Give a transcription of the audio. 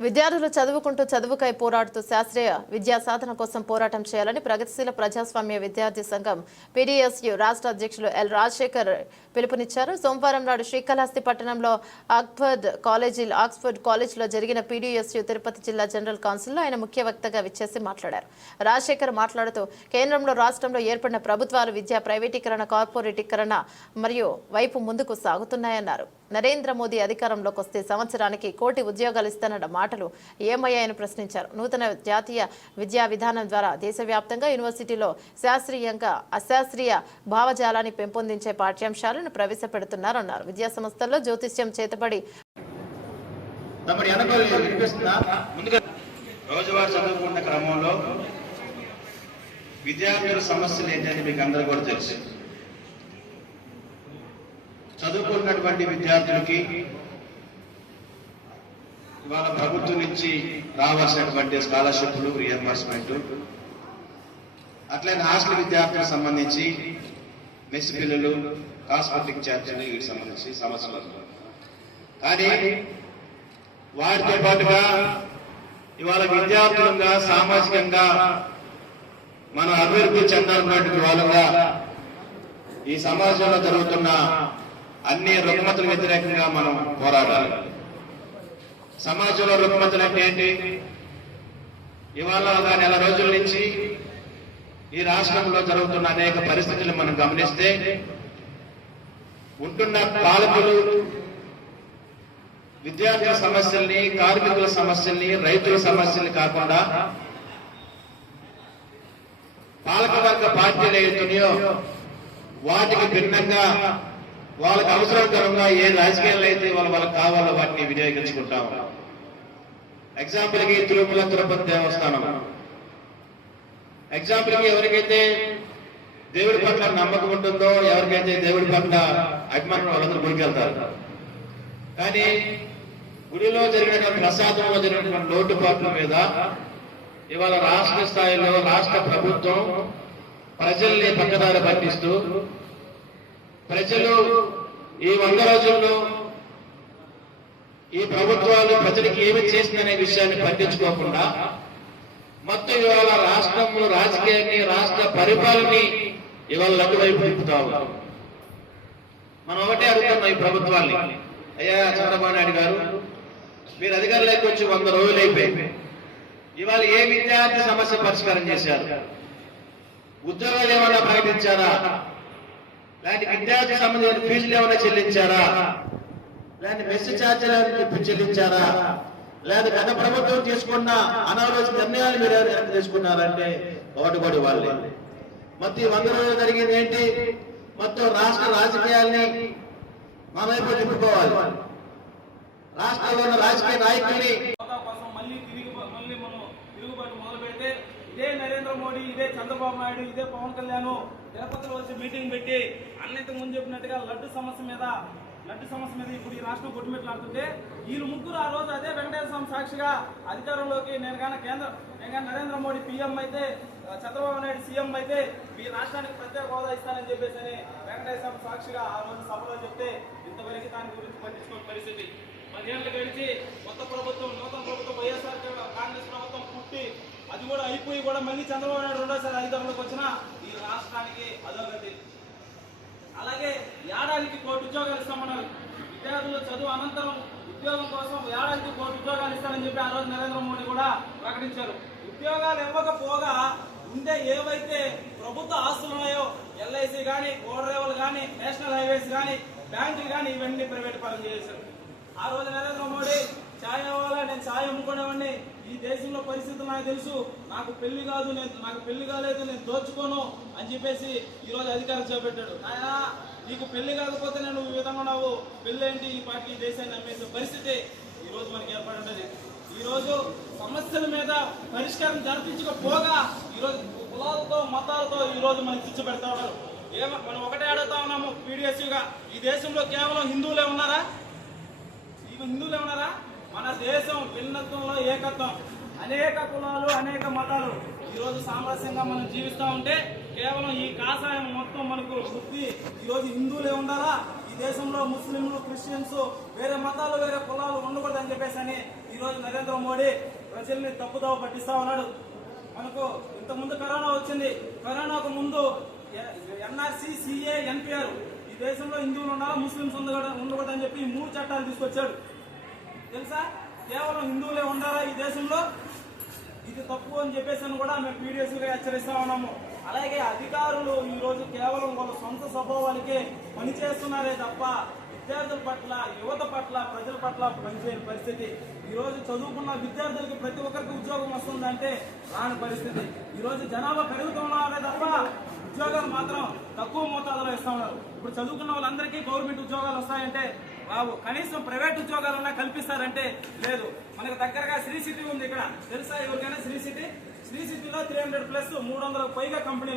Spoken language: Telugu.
విద్యార్థులు చదువుకుంటూ చదువుకై పోరాడుతూ శాస్త్రీయ విద్యా సాధన కోసం పోరాటం చేయాలని ప్రగతిశీల ప్రజాస్వామ్య విద్యార్థి సంఘం పీడీఎస్యు రాష్ట్ర అధ్యక్షులు ఎల్ రాజశేఖర్ పిలుపునిచ్చారు. సోమవారం నాడు శ్రీకాళహస్తి పట్టణంలో ఆక్స్ఫర్డ్ కాలేజీ ఆక్స్ఫర్డ్ కాలేజీలో జరిగిన పీడీఎస్యు తిరుపతి జిల్లా జనరల్ కౌన్సిల్లో ఆయన ముఖ్య వక్తగా విచ్చేసి మాట్లాడారు. రాజశేఖర్ మాట్లాడుతూ కేంద్రంలో రాష్ట్రంలో ఏర్పడిన ప్రభుత్వాలు విద్యా ప్రైవేటీకరణ కార్పొరేటీకరణ మరియు వైపు ముందుకు సాగుతున్నాయన్నారు. నరేంద్ర మోదీ అధికారంలోకి వస్తే సంవత్సరానికి కోటి ఉద్యోగాలు ఇస్తానన్న మాటలు ఏమయ్యాయని ప్రశ్నించారు. నూతన జాతీయ విద్యా విధానం ద్వారా దేశవ్యాప్తంగా యూనివర్సిటీలో శాస్త్రీయంగా అశాస్త్రీయ భావజాలాన్ని పెంపొందించే పాఠ్యాంశాలను ప్రవేశపెడుతున్నారన్నారు. విద్యా సంస్థల్లో జ్యోతిష్యం చేతబడి చదువుకున్న క్రమంలో విద్యార్థుల సమస్యలు ఏంటని మీకు అందరూ కూడా తెలుసు. చదువుకున్నటువంటి విద్యార్థులకి ఇవాళ ప్రభుత్వం నుంచి రావాల్సినటువంటి స్కాలర్షిప్లు రియంబర్స్మెంట్ అట్లనే హాస్టల్ విద్యార్థులకు సంబంధించి మెస్ బిల్లులు కాస్మెటిక్ ఛార్జీలు వీటికి సంబంధించి సమస్యలు కానీ వాటితో పాటుగా ఇవాళ విద్యార్థులంగా సామాజికంగా మనం అభివృద్ధి చెందాలన్నటువంటి వాళ్ళుగా ఈ సమాజంలో జరుగుతున్న అన్ని రుగ్మతులు వ్యతిరేకంగా మనం పోరాడాలి. సమాజంలో రుగ్మతులు అంటే ఏంటి? ఇవాళ ఒక నెల రోజుల నుంచి ఈ రాష్ట్రంలో జరుగుతున్న అనేక పరిస్థితులు మనం గమనిస్తే ఉంటున్న పాలకులు విద్యార్థుల సమస్యల్ని కార్మికుల సమస్యల్ని రైతుల సమస్యల్ని కాకుండా పాలకవర్గ పార్టీలు ఏతున్నాయో వాటికి భిన్నంగా వాళ్ళకి అవసరకరంగా ఏ రాజకీయాలు అయితే వాళ్ళ వాళ్ళకి కావాలో వాటిని వినియోగించుకుంటాం. ఎగ్జాంపుల్కి తిరుమల తిరుపతి దేవస్థానం. ఎగ్జాంపుల్కి ఎవరికైతే దేవుడి పట్ల నమ్మకం ఉంటుందో ఎవరికైతే దేవుడి పట్ల అభిమానం వాళ్ళందరూ గుడికి వెళ్తారు. కానీ గుడిలో జరిగినటువంటి ప్రసాదంలో జరిగినటువంటి లోటుపాట్ల మీద ఇవాళ రాష్ట్ర స్థాయిలో రాష్ట్ర ప్రభుత్వం ప్రజల్ని పక్కదారి పట్టిస్తూ ప్రజలు ఈ వంద రోజుల్లో ఈ ప్రభుత్వాలు ప్రజలకు ఏమి చేసిందనే విషయాన్ని పట్టించుకోకుండా మొత్తం ఇవాళ రాష్ట్రంలో రాజకీయాన్ని రాష్ట్ర పరిపాలనని ఇవాళ లడ్డు వైపు తిప్పుతా ఉన్నాం. మనం ఒకటే అడుగుతున్నాం ఈ ప్రభుత్వాన్ని అయ్యా చంద్రబాబు నాయుడు గారు మీరు అధికారులకు వచ్చి వంద రోజులు అయిపోయింది. ఇవాళ ఏ విద్యార్థి సమస్య పరిష్కారం చేశారు? ఉద్యోగాలు ఏమైనా ప్రకటించారా? లాంటి విద్యార్థి సంబంధించిన ఫీజులు ఏమైనా చెల్లించారా? లాంటి మెస్ ఛార్జీలు ఏమైనా చెల్లించారా? లేదా గత ప్రభుత్వం తీసుకున్న అనాలోచిత నిర్ణయాలు మీరు ఎవరు వెనక్కి తీసుకున్నారంటే ఒకటి కూడా వాళ్ళే. మొత్తం ఈ వంద రోజులు జరిగింది ఏంటి? మొత్తం రాష్ట్ర రాజకీయాల్ని మన వైపు తిప్పుకోవాలి. రాష్ట్రంలో ఉన్న రాజకీయ నాయకుల్ని కోసం మళ్ళీ తిరిగి మళ్ళీ మనం తిరుగుబాటు మొదలు పెడితే ఇదే నరేంద్ర మోడీ ఇదే చంద్రబాబు నాయుడు ఇదే పవన్ కళ్యాణ్ తిరుపతిలో వచ్చి మీటింగ్ పెట్టి అన్నింటి ముందు చెప్పినట్టుగా లడ్డు సమస్య మీద లడ్డు సమస్య మీద ఇప్పుడు ఈ రాష్ట్రం కొట్టుమిట్లాడుతుంటే వీళ్ళు ముగ్గురు ఆ రోజు అదే వెంకటేశ్వర స్వామి సాక్షిగా అధికారంలోకి నేను కానీ కేంద్ర నేను కానీ నరేంద్ర మోడీ పీఎం అయితే చంద్రబాబు నాయుడు సీఎం అయితే ఈ రాష్ట్రానికి ప్రత్యేక హోదా ఇస్తానని చెప్పేసి అని వెంకటేశ్వర సాక్షిగా ఆ రోజు సభలో చెప్తే ఇంతవరకు దాని గురించి పట్టించుకోని పరిస్థితి. పదేళ్ళు గడిచి కొత్త ప్రభుత్వం నూతన ప్రభుత్వం వైఎస్ఆర్ కాంగ్రెస్ ప్రభుత్వం పుట్టి అది కూడా అయిపోయి కూడా మళ్ళీ చంద్రబాబు నాయుడు రెండోసారి అధికారంలోకి వచ్చినా ఈ రాష్ట్రానికి అధోగతి. అలాగే ఏడాదికి కోటి ఉద్యోగాలు ఇస్తామన్నారు. విద్యార్థులు చదువు అనంతరం ఉద్యోగం కోసం ఏడాదికి కోటి ఉద్యోగాలు ఇస్తారని చెప్పి ఆ రోజు నరేంద్ర మోడీ కూడా ప్రకటించారు. ఉద్యోగాలు ఇవ్వకపోగా ఉండే ఏవైతే ప్రభుత్వ ఆస్తులు ఉన్నాయో ఎల్ఐసి కానీ ఓడరేవులు కానీ నేషనల్ హైవేస్ కానీ బ్యాంకులు కానీ ఇవన్నీ ప్రైవేట్ పరం చేశారు. ఆ రోజు నరేంద్ర మోడీ ఛాయ్ అవ్వాలా నేను ఛాయ్ అమ్ముకునేవాడిని. ఈ దేశంలో పరిస్థితి నాకు తెలుసు. నాకు పెళ్ళి కాదు నేను నాకు పెళ్ళి కాలేదు నేను దోచుకోను అని చెప్పేసి ఈరోజు అధికారం చేపట్టాడు. ఆయన నీకు పెళ్ళి కాకపోతే నేను ఈ విధంగా ఉన్నావు. పెళ్ళి ఏంటి ఈ పార్టీ దేశాన్ని నమ్మేసే పరిస్థితి ఈరోజు మనకి ఏర్పడి ఉన్నది. ఈరోజు సమస్యల మీద పరిష్కారం జరిపించకపోగా ఈ రోజు కులాలతో మతాలతో ఈ రోజు మనకి చిచ్చు పెడతా ఉన్నారు. ఏమ మనం ఒకటే అడుగుతా ఉన్నాము పీడిఎస్గా ఈ దేశంలో కేవలం హిందువులే ఉన్నారా? ఈ హిందువులే ఉన్నారా? మన దేశం భిన్నత్వంలో ఏకత్వం. అనేక కులాలు అనేక మతాలు. ఈరోజు సామరస్యంగా మనం జీవిస్తూ ఉంటే కేవలం ఈ కాషాయం మొత్తం మనకు వృత్తి ఈరోజు హిందువులే ఉండాలా? ఈ దేశంలో ముస్లింలు క్రిస్టియన్స్ వేరే మతాలు వేరే కులాలు ఉండకూడదని చెప్పేసి అని ఈరోజు నరేంద్ర మోడీ ప్రజల్ని తప్పుదోవ పట్టిస్తా ఉన్నాడు. మనకు ఇంత ముందు కరోనా వచ్చింది. కరోనాకు ముందు ఎన్ఆర్సీ సిఏ ఎన్పిఆర్. ఈ దేశంలో హిందువులు ఉండాలా? ముస్లింస్ ఉండకూడదు ఉండకూడదని చెప్పి ఈ మూడు చట్టాలు తీసుకొచ్చాడు. తెలుసా? కేవలం హిందువులే ఉండాలా ఈ దేశంలో? ఇది తప్పు అని చెప్పేసి అని కూడా మేము పీడిఎస్గా హెచ్చరిస్తా ఉన్నాము. అలాగే అధికారులు ఈ రోజు కేవలం వాళ్ళ సొంత స్వభావాలకే పనిచేస్తున్నారే తప్ప విద్యార్థుల పట్ల యువత పట్ల ప్రజల పట్ల పనిచేయని పరిస్థితి. ఈరోజు చదువుకున్న విద్యార్థులకి ప్రతి ఒక్కరికి ఉద్యోగం వస్తుందంటే రాని పరిస్థితి. ఈరోజు జనాభా పెరుగుతున్నారే తప్ప ఉద్యోగాలు మాత్రం తక్కువ మోతాదులో ఇస్తా ఉన్నారు. ఇప్పుడు చదువుకున్న వాళ్ళందరికీ గవర్నమెంట్ ఉద్యోగాలు వస్తాయంటే బాబు కనీసం ప్రైవేట్ ఉద్యోగాలన్నా కల్పిస్తారంటే లేదు. మనకు దగ్గరగా శ్రీ సిటీ ఉంది ఇక్కడ. తెలుసా ఎవరికైనా శ్రీ సిటీ శ్రీ సిటీలో త్రీ హండ్రెడ్ ప్లస్ మూడు వందలకు పైగా కంపెనీలు